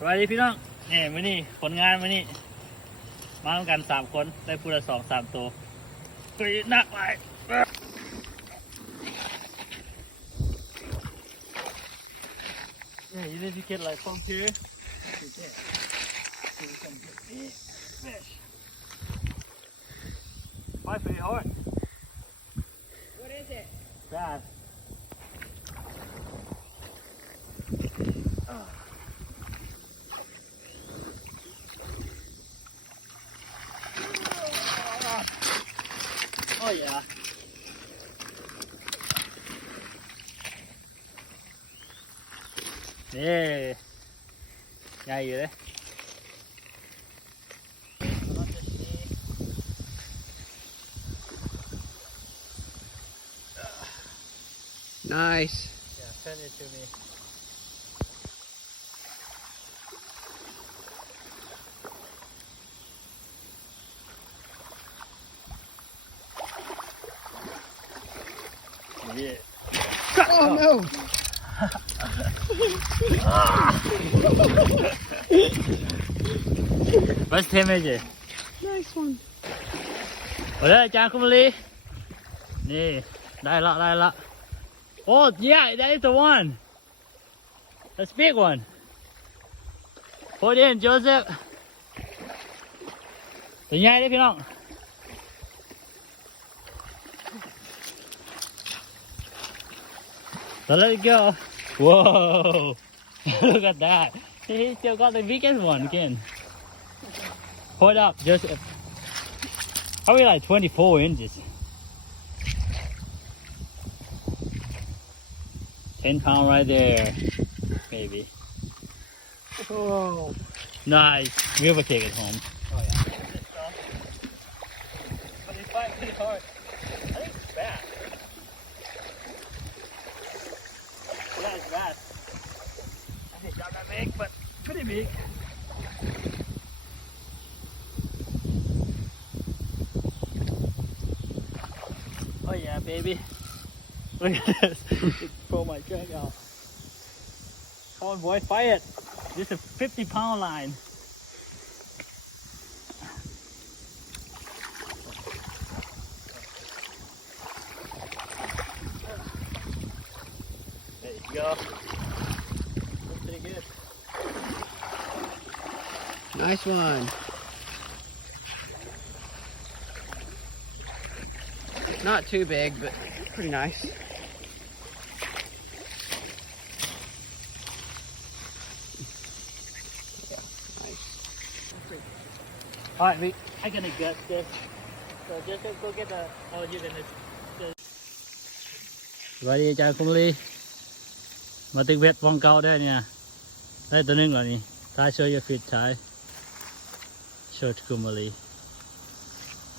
สวัสดีพี่น้องนี่มื้อนี้ผลงานมื้อนี้มาทำกัน3 คนได้พูดละ2-3 ตัวตัวหนักไปYeah, you need to get like from here. Fish. Fight pretty hard. What is it? Bass. Oh yeah. Yeah. Nhai vậy đấy. Nice. Yeah, send it to me. Yeah. Oh no. What's the image? Nice one. เอาเลยอาจารย์คุณมาลีนี่ได้ละ Oh yeah, that is the one. That's a big one. Put it in, Joseph. เป็นไงเนี่ยพี่น้อง So let it go. Whoa. Look at that. He still got the biggest one again. Hold up, Joseph. Probably like 24 inches. 10 pounds right there. Maybe. Oh. Nice. We'll take it home. Oh yeah. But they fight pretty hard. I think it's bad. Yeah, it's bad. I think not that big, but pretty big. Oh yeah, baby. Look at this. It pulled my drag out. Come on, boy, fight it. This is a 50-pound line. There you go. Looks pretty good. Nice one. Not too big, but pretty nice. Yeah, nice. Alright, I'm gonna get this. So just go get the. Oh, you're gonna. สวัสดีอาจารย์คุมลีมาตึกเวทฟองเก่าได้เนี่ยได้ตัวนึงเหรอนี่ถ้าโชว์ยูฟิตใช้โชว์คุมลี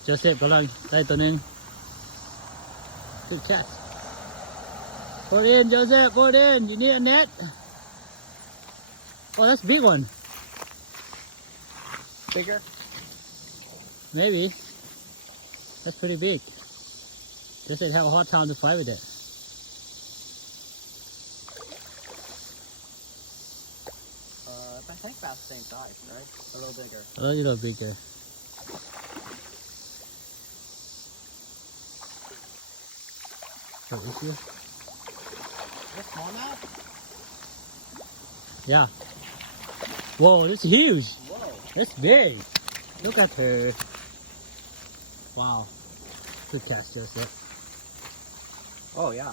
โจเซฟกำลังได้ตัวนึง Good catch. Put it in, Joseph. Put it in. You need a net. Oh, that's a big one. Bigger? Maybe. That's pretty big. Just have a hard time to fight with it. I think about the same size, right? A little bigger. A little bigger. Is this small now? Yeah. Whoa, that's huge. Whoa. That's big. Look at her. Wow. Good catch, Joseph. Oh yeah.